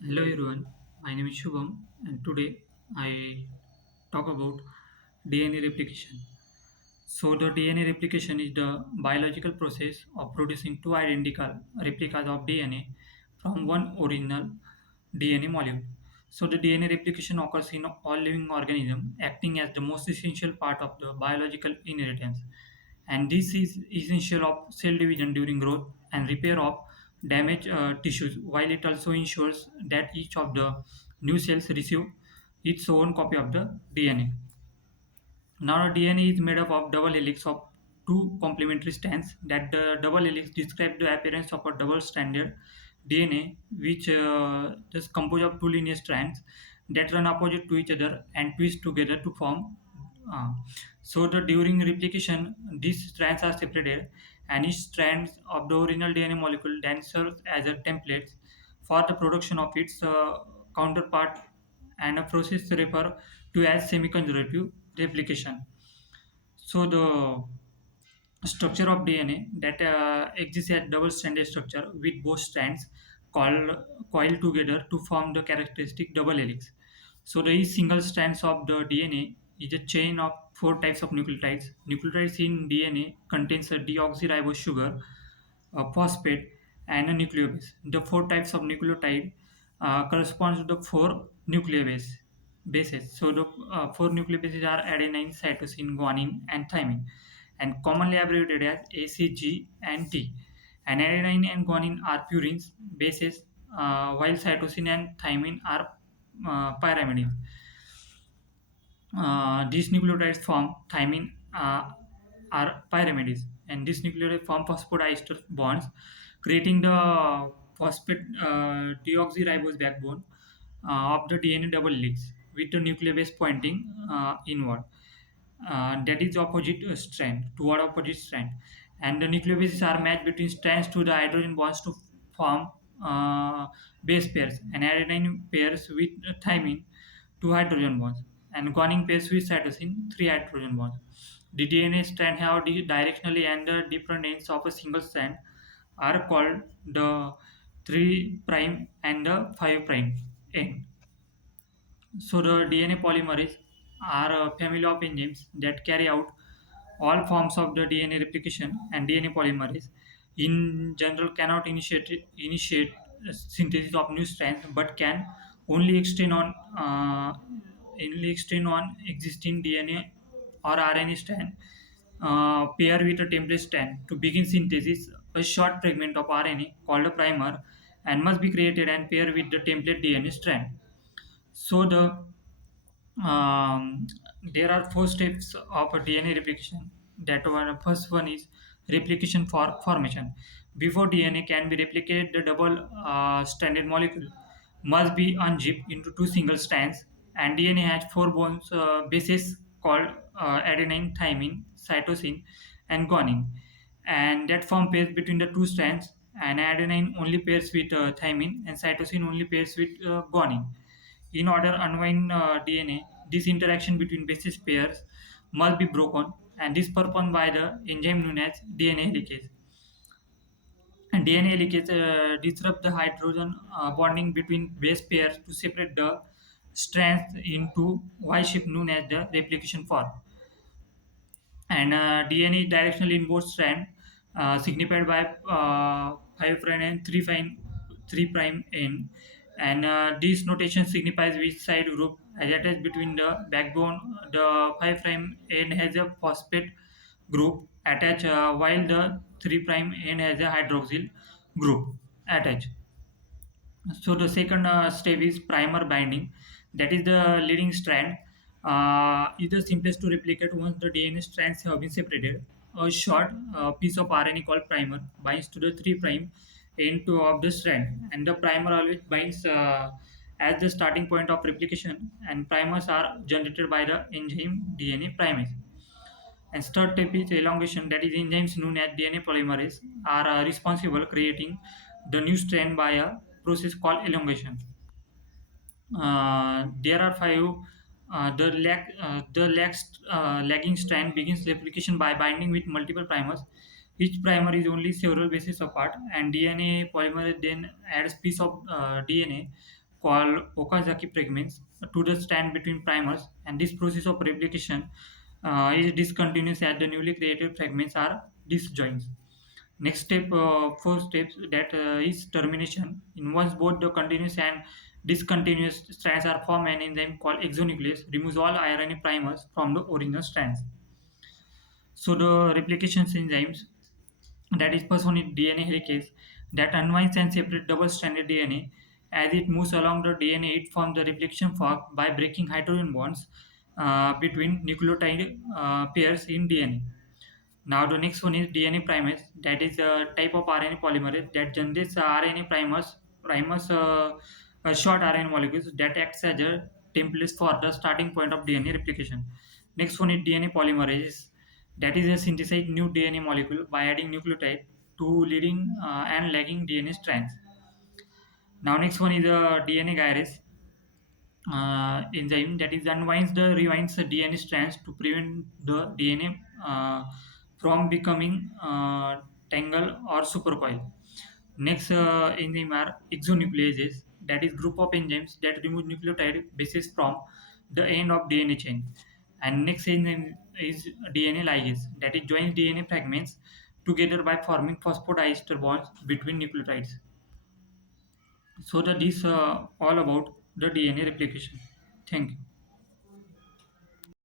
Hello everyone, my name is Shubham and today I talk about DNA replication. So the DNA replication is the biological process of producing two identical replicas of DNA from one original DNA molecule. So the DNA replication occurs in all living organisms, acting as the most essential part of the biological inheritance. And this is essential of cell division during growth and repair of damaged tissues, while it also ensures that each of the new cells receive its own copy of the DNA. Now, DNA is made up of double helix of two complementary strands. That the double helix describes the appearance of a double-stranded DNA, which is composed of two linear strands that run opposite to each other and twist together to form. Uh, during replication, these strands are separated, and each strand of the original DNA molecule then serves as a template for the production of its counterpart, and a process referred to as semi-conservative replication. So the structure of DNA that exists as double-stranded structure with both strands called coiled together to form the characteristic double helix. So the each single strands of the DNA is a chain of four types of nucleotides. Nucleotides in DNA contains a deoxyribose sugar, a phosphate, and a nucleobase. The four types of nucleotide corresponds to the four bases. So the four nucleobases are adenine, cytosine, guanine, and thymine, and commonly abbreviated as ACG and T. And adenine and guanine are purines bases, while cytosine and thymine are pyrimides. These nucleotides form thymine are pyrimides, and these nucleotides form phosphodiester bonds, creating the phosphate deoxyribose backbone of the DNA double helix, with the nuclear base pointing inward. That is opposite strand, toward opposite strand, and the nucleobases are matched between strands to the hydrogen bonds to form base pairs, and adenine pairs with thymine, two hydrogen bonds, and guanine pairs with cytosine, three hydrogen bonds. The DNA strand have directionally and the different ends of a single strand are called the 3' and the 5' end. So the DNA polymerase are a family of enzymes that carry out all forms of the DNA replication, and DNA polymerase in general cannot initiate synthesis of new strands but can only extend on existing DNA or RNA strand, pair with a template strand to begin synthesis. A short fragment of RNA called a primer and must be created and paired with the template DNA strand. So there are four steps of a DNA replication. That one, first one is replication for formation. Before DNA can be replicated, the double stranded molecule must be unzipped into two single strands. And DNA has four bases called adenine, thymine, cytosine, and guanine, and that form pairs between the two strands. And adenine only pairs with thymine, and cytosine only pairs with guanine. In order to unwind DNA, this interaction between basis pairs must be broken, and this performed by the enzyme known as DNA helicase. And DNA helicase disrupt the hydrogen bonding between base pairs to separate the strands into Y-shape known as the replication form. And DNA is directionally inward strand, signified by 5' and 3' end. And this notation signifies which side group is attached between the backbone. The 5' end has a phosphate group attached, while the 3' end has a hydroxyl group attached. So the second step is primer binding. That is the leading strand. Is the simplest to replicate once the DNA strands have been separated. A short piece of RNA called primer binds to the 3' end of the strand, and the primer always binds as the starting point of replication. And primers are generated by the enzyme DNA primase. And third step is elongation. That is, enzymes known as DNA polymerase are responsible creating the new strand by a process called elongation. There are five. Lagging strand begins replication by binding with multiple primers. Each primer is only several bases apart, and DNA polymerase then adds piece of DNA called Okazaki fragments to the strand between primers, and this process of replication is discontinuous as the newly created fragments are disjoints. Next step, four steps, that is termination. In once both the continuous and discontinuous strands are formed, an enzyme called exonuclease removes all RNA primers from the original strands. So the replication enzymes, that is personate DNA helicase, that unwinds and separates double-stranded DNA. As it moves along the DNA, it forms the replication fork by breaking hydrogen bonds between nucleotide pairs in DNA. Now the next one is DNA primase. That is a type of RNA polymerase that generates RNA primers, short RNA molecules that acts as a template for the starting point of DNA replication. Next one is DNA polymerase. That is a synthesized new DNA molecule by adding nucleotide to leading and lagging DNA strands. Now next one is a DNA gyrase enzyme that is unwinds the rewinds the DNA strands to prevent the DNA from becoming tangle or supercoil. Next enzyme are exonucleases, that is group of enzymes that remove nucleotide bases from the end of DNA chain. And next enzyme is DNA ligase, that it joins DNA fragments together by forming phosphodiester bonds between nucleotides. So that is all about the DNA replication. Thank you.